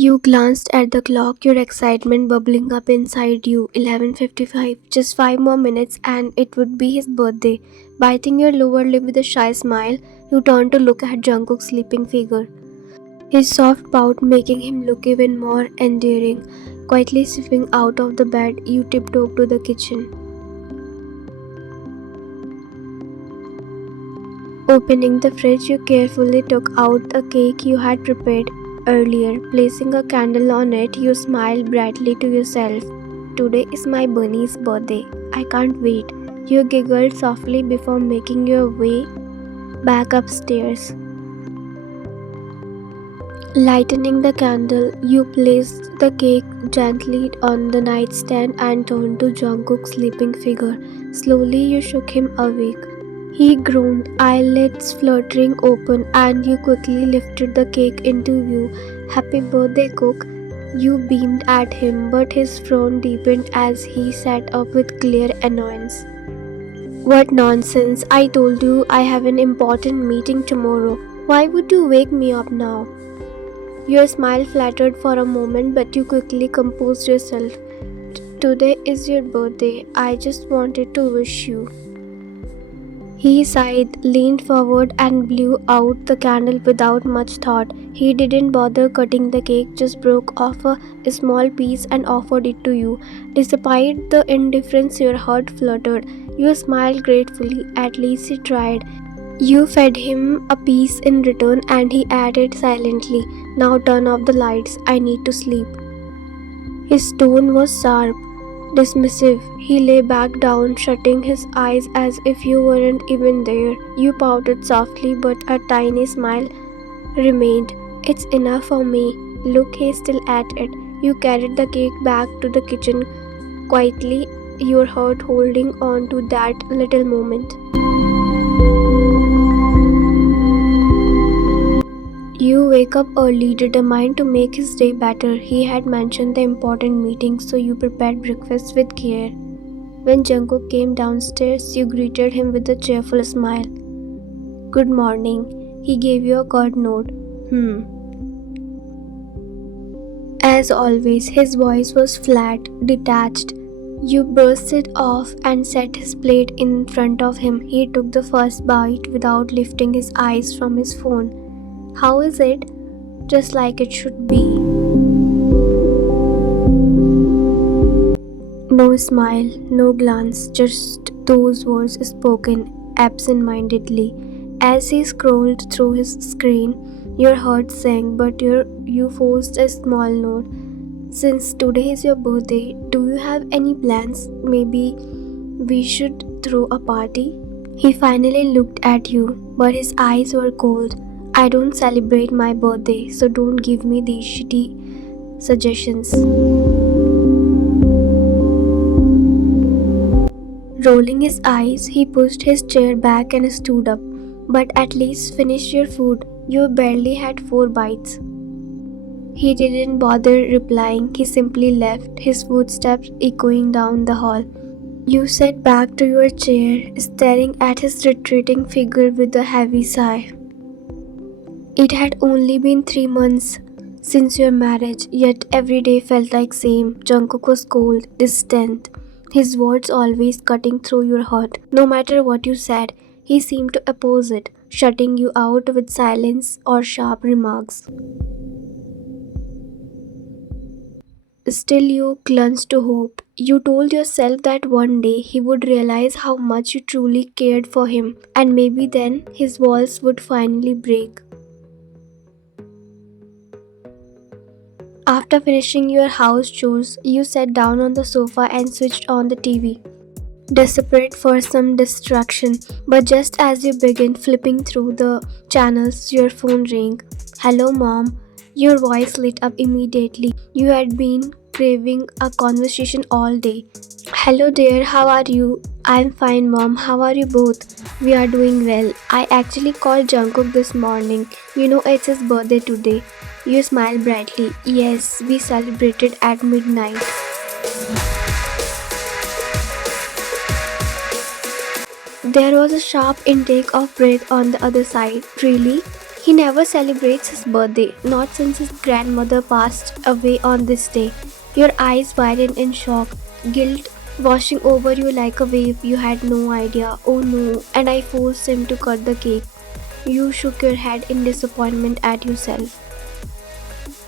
You glanced at the clock, your excitement bubbling up inside you. 11:55. Just 5 more minutes and it would be his birthday. Biting your lower lip with a shy smile, you turned to look at Jungkook's sleeping figure. His soft pout making him look even more endearing. Quietly slipping out of the bed, you tiptoed to the kitchen. Opening the fridge, you carefully took out a cake you had prepared earlier. Placing a candle on it, you smiled brightly to yourself. Today is my bunny's birthday. I can't wait. You giggled softly before making your way back upstairs. Lighting the candle, you placed the cake gently on the nightstand and turned to Jungkook's sleeping figure. Slowly, you shook him awake. He groaned, eyelids fluttering open, and you quickly lifted the cake into view. Happy birthday, Cook. You beamed at him, but his frown deepened as he sat up with clear annoyance. What nonsense! I told you I have an important meeting tomorrow. Why would you wake me up now? Your smile flattered for a moment, but you quickly composed yourself. Today is your birthday. I just wanted to wish you. He sighed, leaned forward, and blew out the candle without much thought. He didn't bother cutting the cake, just broke off a small piece and offered it to you. Despite the indifference, your heart fluttered. You smiled gratefully. At least he tried. You fed him a piece in return, and he added silently, "Now turn off the lights. I need to sleep." His tone was sharp, dismissive. He lay back down, shutting his eyes as if you weren't even there. You pouted softly, but a tiny smile remained. "It's enough for me." Look, he's still at it. You carried the cake back to the kitchen quietly, your heart holding on to that little moment. You wake up early, determined to make his day better. He had mentioned the important meeting, so you prepared breakfast with care. When Jungkook came downstairs, you greeted him with a cheerful smile. "Good morning." He gave you a curt nod. As always, his voice was flat, detached. You brushed it off and set his plate in front of him. He took the first bite without lifting his eyes from his phone. "How is it?" "Just like it should be." No smile, no glance, just those words spoken absent-mindedly. As he scrolled through his screen, your heart sank, but you forced a small note. "Since today is your birthday, do you have any plans? Maybe we should throw a party?" He finally looked at you, but his eyes were cold. "I don't celebrate my birthday, so don't give me these shitty suggestions." Rolling his eyes, he pushed his chair back and stood up. "But at least finish your food. You barely had 4 bites." He didn't bother replying. He simply left, his footsteps echoing down the hall. You sat back to your chair, staring at his retreating figure with a heavy sigh. It had only been 3 months since your marriage, yet every day felt like same. Jungkook was cold, distant, his words always cutting through your heart. No matter what you said, he seemed to oppose it, shutting you out with silence or sharp remarks. Still, you clung to hope. You told yourself that one day he would realize how much you truly cared for him, and maybe then his walls would finally break. After finishing your house chores, you sat down on the sofa and switched on the TV, desperate for some distraction. But just as you began flipping through the channels, your phone rang. "Hello, Mom." Your voice lit up immediately. You had been craving a conversation all day. "Hello there, how are you?" "I'm fine, Mom. How are you both?" "We are doing well. I actually called Jungkook this morning. You know it's his birthday today." You smiled brightly. "Yes, we celebrated at midnight." There was a sharp intake of breath on the other side. "Really?" He never celebrates his birthday, not since his grandmother passed away on this day. Your eyes widen in shock, guilt washing over you like a wave. You had no idea. Oh no, and I forced him to cut the cake. You shook your head in disappointment at yourself.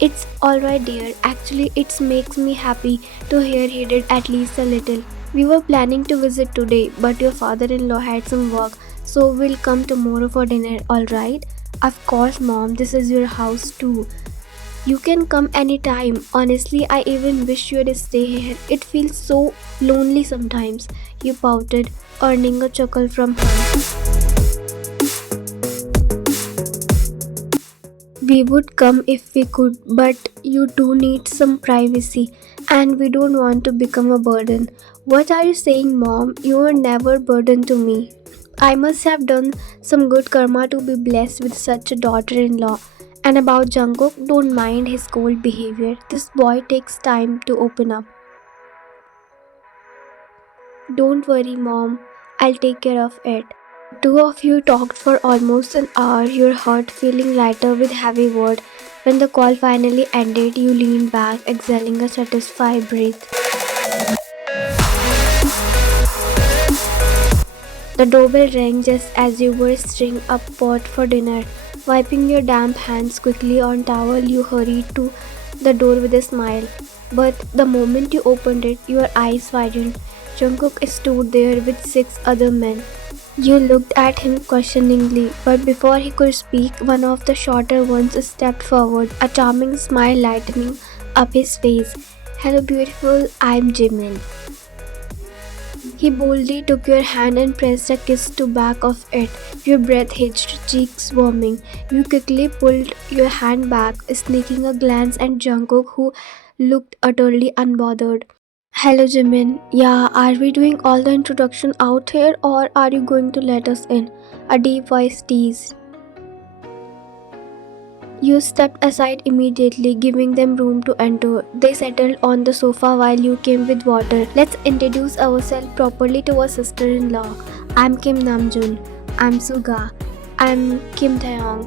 It's alright, dear. Actually, it makes me happy to hear he did at least a little. We were planning to visit today, but your father in law had some work, so we'll come tomorrow for dinner, alright? Of course, mom, this is your house too. You can come anytime. Honestly, I even wish you'd stay here. It feels so lonely sometimes. You pouted, earning a chuckle from her. We would come if we could, but you do need some privacy, and we don't want to become a burden. What are you saying, mom? You were never burden to me. I must have done some good karma to be blessed with such a daughter in law. And about Jungkook, don't mind his cold behavior. This boy takes time to open up. Don't worry, mom. I'll take care of it. Two of you talked for almost an hour, your heart feeling lighter with heavy word. When the call finally ended, you leaned back, exhaling a satisfied breath. The doorbell rang just as you were stirring up pot for dinner. Wiping your damp hands quickly on towel, you hurried to the door with a smile. But the moment you opened it, your eyes widened. Jungkook stood there with 6 other men. You looked at him questioningly, but before he could speak, one of the shorter ones stepped forward, a charming smile lightening up his face. Hello, beautiful, I'm Jimin. He boldly took your hand and pressed a kiss to back of it. Your breath hitched, cheeks warming. You quickly pulled your hand back, sneaking a glance at Jungkook, who looked utterly unbothered. Hello, Jimin. Yeah, are we doing all the introduction out here or are you going to let us in? A deep voice teased. You stepped aside immediately, giving them room to enter. They settled on the sofa while you came with water. Let's introduce ourselves properly to our sister-in-law. I'm Kim Namjoon. I'm Suga. I'm Kim Taeyong.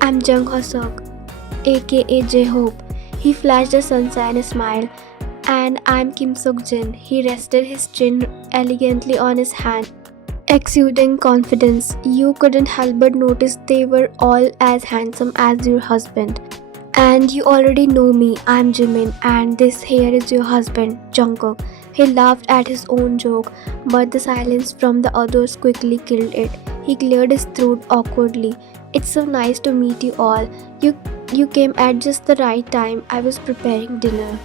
I'm Jung Hosok, aka J-Hope. He flashed a sunshine smile. And I'm Kim Suk-jin. He rested his chin elegantly on his hand, exuding confidence. You couldn't help but notice they were all as handsome as your husband. And you already know me, I'm Jimin, and this here is your husband, Jungkook. He laughed at his own joke, but the silence from the others quickly killed it. He cleared his throat awkwardly. It's so nice to meet you all. You came at just the right time. I was preparing dinner.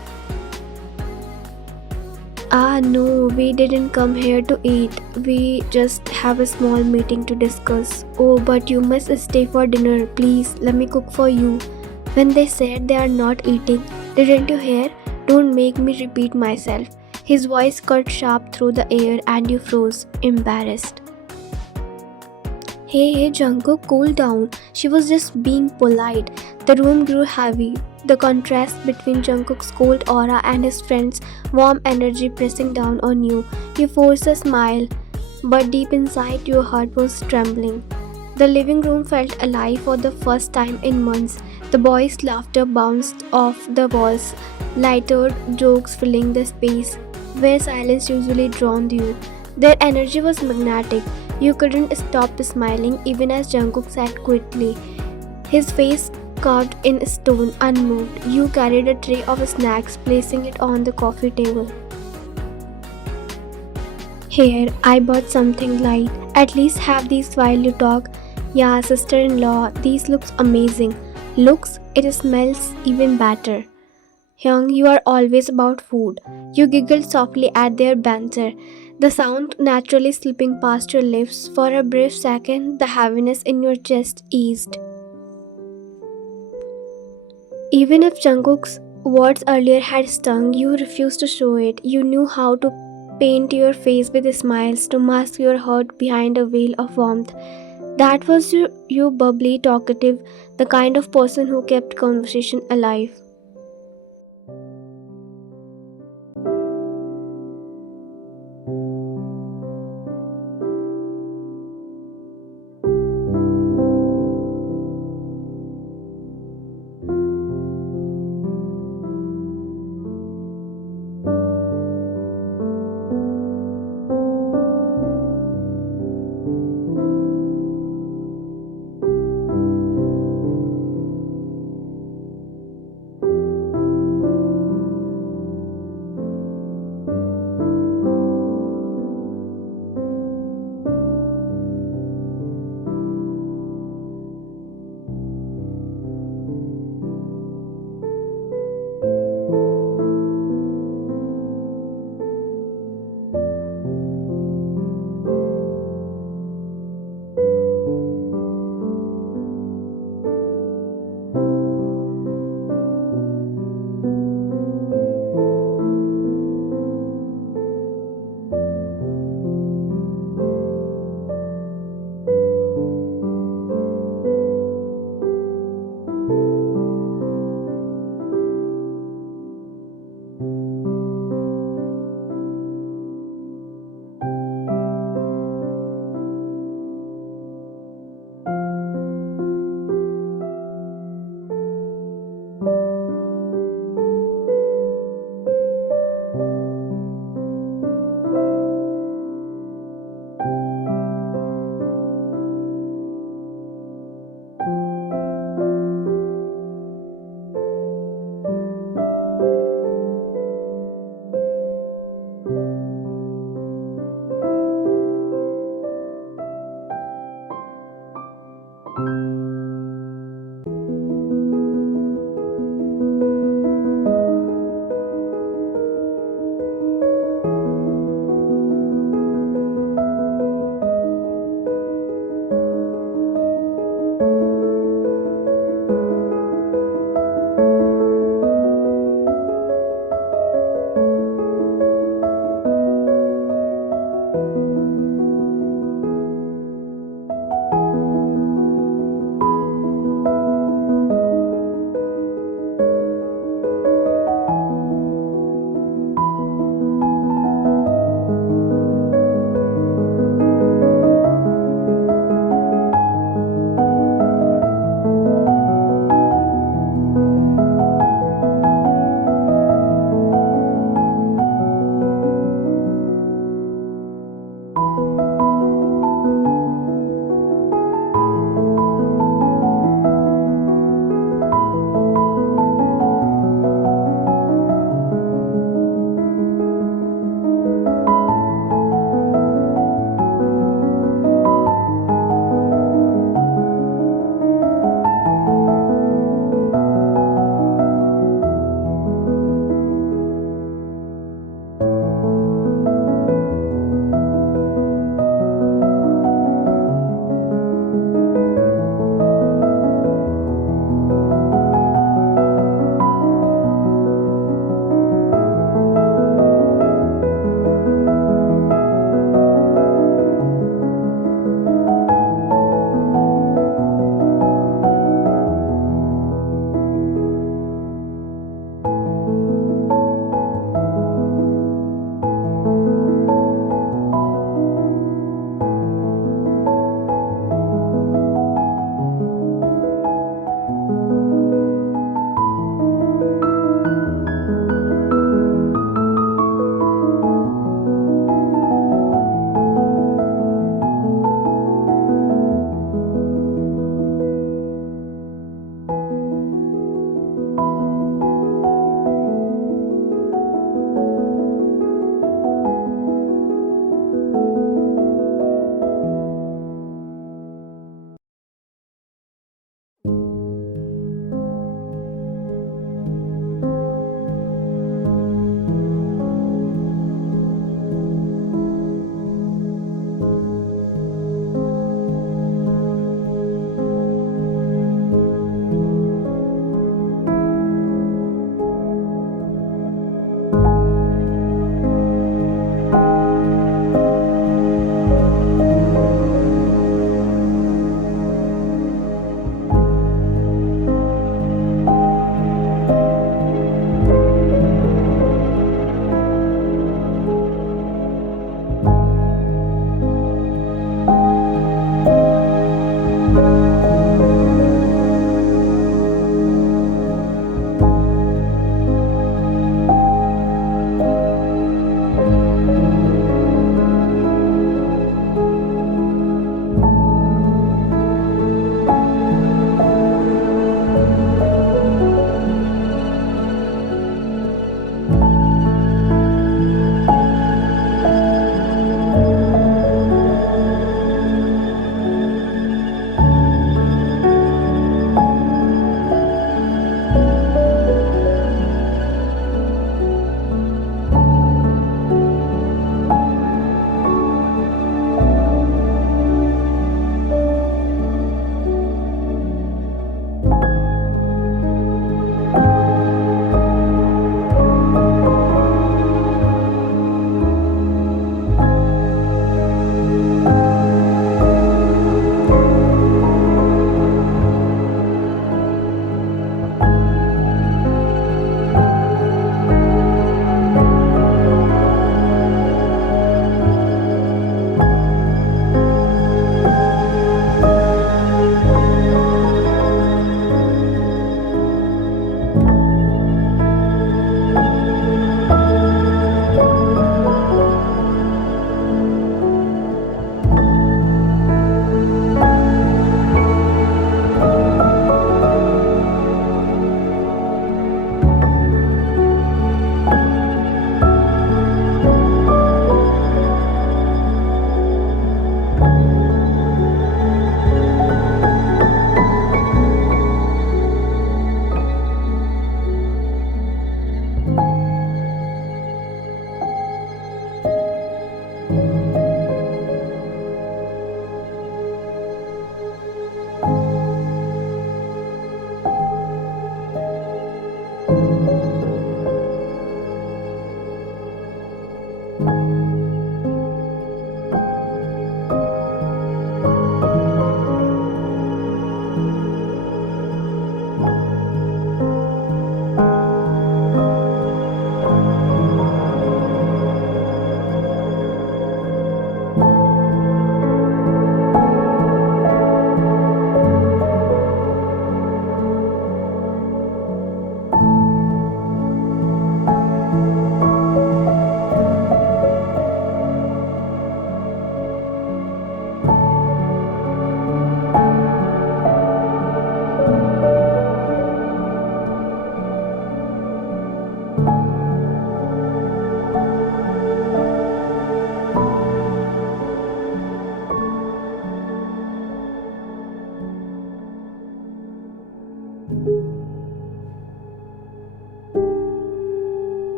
Ah, no, we didn't come here to eat. We just have a small meeting to discuss. Oh, but you must stay for dinner, please. Let me cook for you. When they said they are not eating, didn't you hear? Don't make me repeat myself. His voice cut sharp through the air and you froze, embarrassed. Hey, Jungkook, cool down. She was just being polite. The room grew heavy, the contrast between Jungkook's cold aura and his friend's warm energy pressing down on you. You forced a smile, but deep inside your heart was trembling. The living room felt alive for the first time in months. The boys' laughter bounced off the walls, lighter jokes filling the space where silence usually drowned you. Their energy was magnetic. You couldn't stop smiling even as Jungkook sat quietly, his face carved in stone, unmoved. You carried a tray of snacks, placing it on the coffee table. Here, I bought something light. At least have these while you talk. Yeah, sister-in-law, these looks amazing. Looks? It smells even better. Hyung, you are always about food. You giggled softly at their banter, the sound naturally slipping past your lips. For a brief second, the heaviness in your chest eased. Even if Jungkook's words earlier had stung, you refused to show it. You knew how to paint your face with smiles to mask your hurt behind a veil of warmth. That was you bubbly, talkative, the kind of person who kept conversation alive.